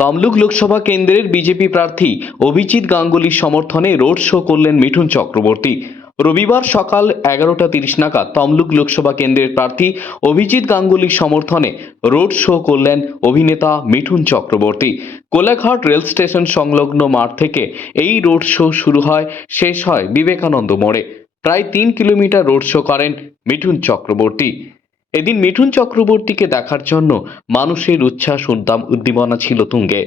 তমলুক লোকসভা কেন্দ্রের বিজেপি প্রার্থী অভিজিৎ গাঙ্গুলির সমর্থনে রোড শো করলেন মিঠুন চক্রবর্তী। রবিবার সকাল 11:30 নাগাদ তমলুক লোকসভা কেন্দ্রের প্রার্থী অভিজিৎ গাঙ্গুলির সমর্থনে রোড শো করলেন অভিনেতা মিঠুন চক্রবর্তী। কোলাঘাট রেল স্টেশন সংলগ্ন মাঠ থেকে এই রোড শো শুরু হয়, শেষ হয় বিবেকানন্দ মোড়ে। প্রায় 3 কিলোমিটার রোড শো করেন মিঠুন চক্রবর্তী। এদিন মিঠুন চক্রবর্তীকে দেখার জন্য মানুষের উচ্ছ্বাস উদ্দীপনা ছিল তুঙ্গে।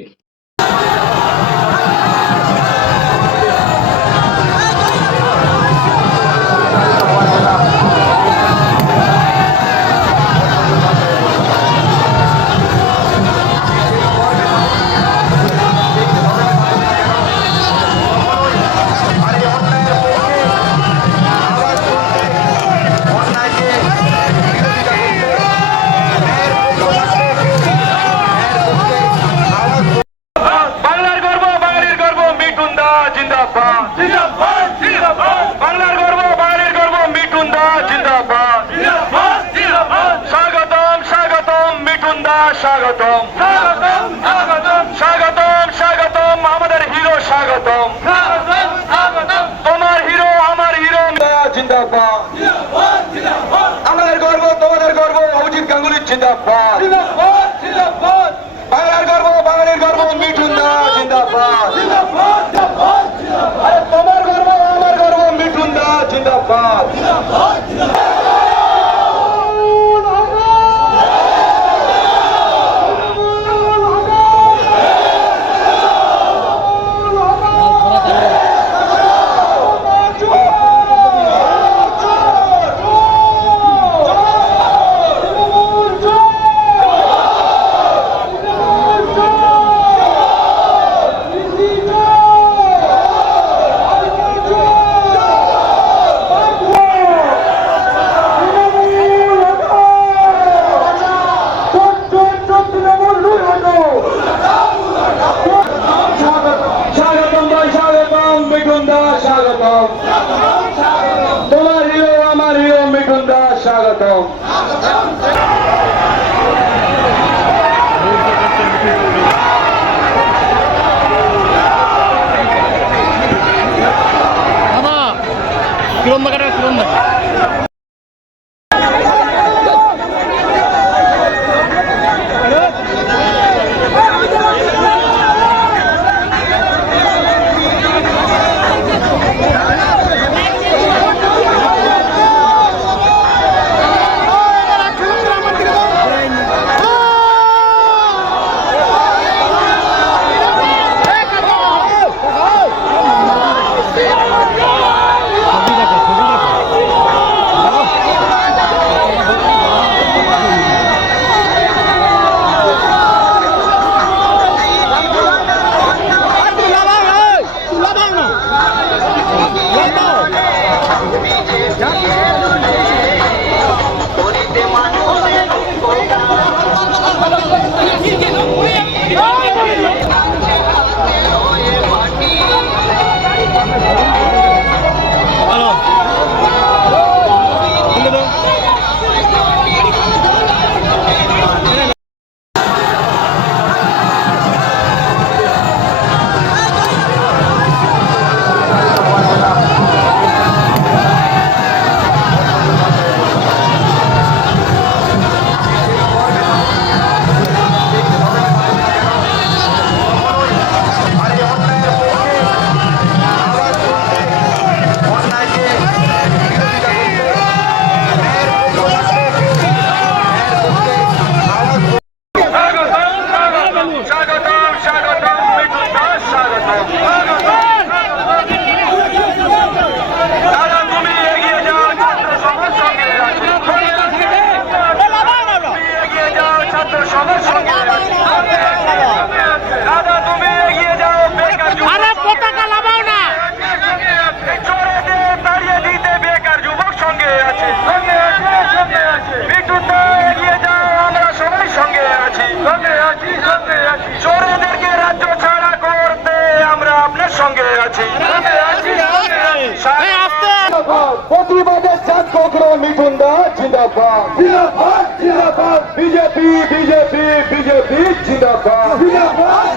বাংলার গর্ব, বাঙালির গর্ব, মিঠুন দা জিন্দাবাদ। স্বাগতম স্বাগতম মিঠুন দা, স্বাগতম স্বাগতম স্বাগতম স্বাগতম আমাদের হিরো, স্বাগতম তোমার হিরো আমার হিরো জিন্দাবাদ। আমাদের গর্ব, তোমাদের গর্ব, অভিজিৎ গাঙ্গুলি জিন্দাবাদ। বাংলার গর্ব, বাঙালির গর্ব, মিঠুন দা জিন্দাবাদ। তোমার গর্ব আমার গর্ব, মিঠুন দা জিন্দাবাদ। তোমার হিরো আমার হিরো, মিঠুন দা স্বাগতম। চোরেদেরকে রাজ্য ছাড়া করতে আমরা আপনার সঙ্গে আছি। প্রতিবাদের জাগ্রত মিঠুন দা জিন্দাবাদ, জিন্দাবাদ জিন্দাবাদ, বিজেপি বিজেপি বিজেপি জিন্দাবাদ, জিন্দাবাদ।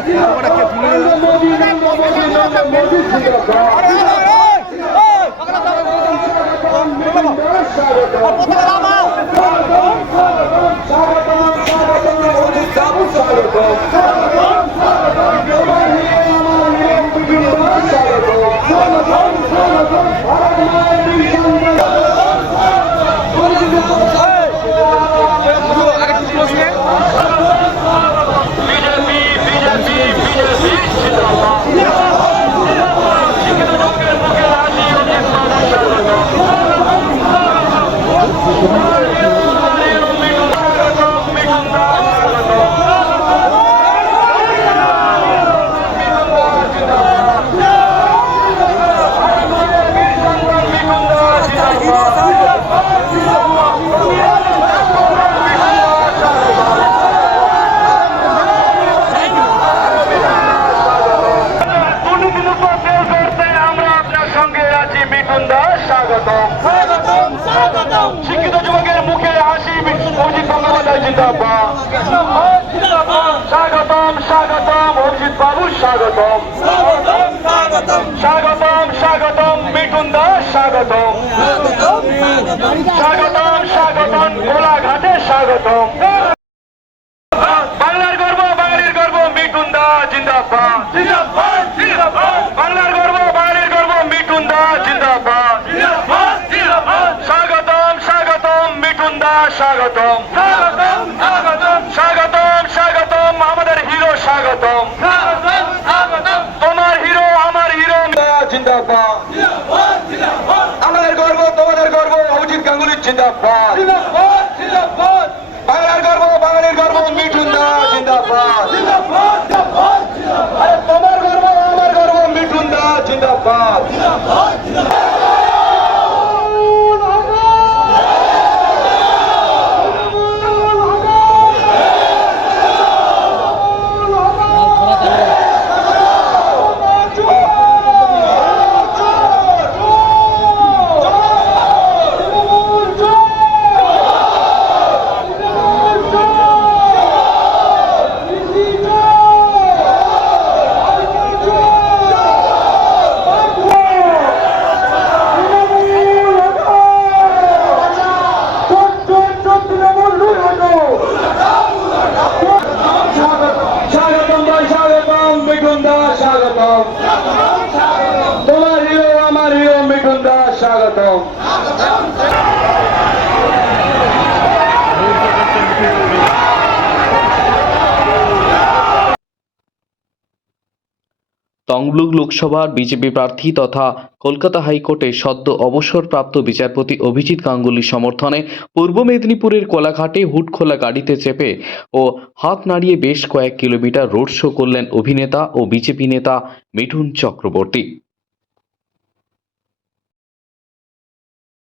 শিক্ষিত যুবকের মুখে হাসি অভিজিৎ গঙ্গোপাধ্যায় জিন্দাবাদ। স্বাগতম স্বাগতম অভিজিৎ বাবু স্বাগতম স্বাগতম স্বাগতম মিঠুন দাস স্বাগতম স্বাগতম স্বাগতম গোলাঘাটে স্বাগতম। বাংলার গর্ব বাঙালির গর্ব মিঠুন দাস জিন্দাবাদ জিন্দাবাদ জিন্দাবাদ। বাংলার গর্ব বাঙালির গর্ব মিঠুন দাস জিন্দাবাদ জিন্দাবাদ জিন্দাবাদ। স্বাগতম স্বাগতম মিঠুন দাস স্বাগতম স্বাগতম স্বাগতম স্বাগতম স্বাগতম আমাদের হিরো স্বাগতম স্বাগতম স্বাগতম। তোমার হিরো আমার হিরো জিন্দাবাদ জিন্দাবাদ জিন্দাবাদ। আমাদের গর্ব তোমাদের গর্ব অভিজিৎ গাঙ্গুলি জিন্দাবাদ জিন্দাবাদ জিন্দাবাদ। বাংলার গর্ব বাঙালির গর্ব মিঠুন দাস জিন্দাবাদ জিন্দাবাদ জিন্দাবাদ। আরে তোমার গর্ব আমার গর্ব মিঠুন দাস জিন্দাবাদ জিন্দাবাদ জিন্দাবাদ। তোমার হিরো আমার হিরো মিঠুন দাস স্বাগতম। তমলুক লোকসভার বিজেপি প্রার্থী তথা কলকাতা হাইকোর্টে সদ্য অবসরপ্রাপ্ত বিচারপতি অভিজিৎ গাঙ্গুলির সমর্থনে পূর্ব মেদিনীপুরের কোলাঘাটে হুডখোলা গাড়িতে চেপে ও হাত নাড়িয়ে বেশ কয়েক কিলোমিটার রোড শো করলেন অভিনেতা ও বিজেপি নেতা মিঠুন চক্রবর্তী।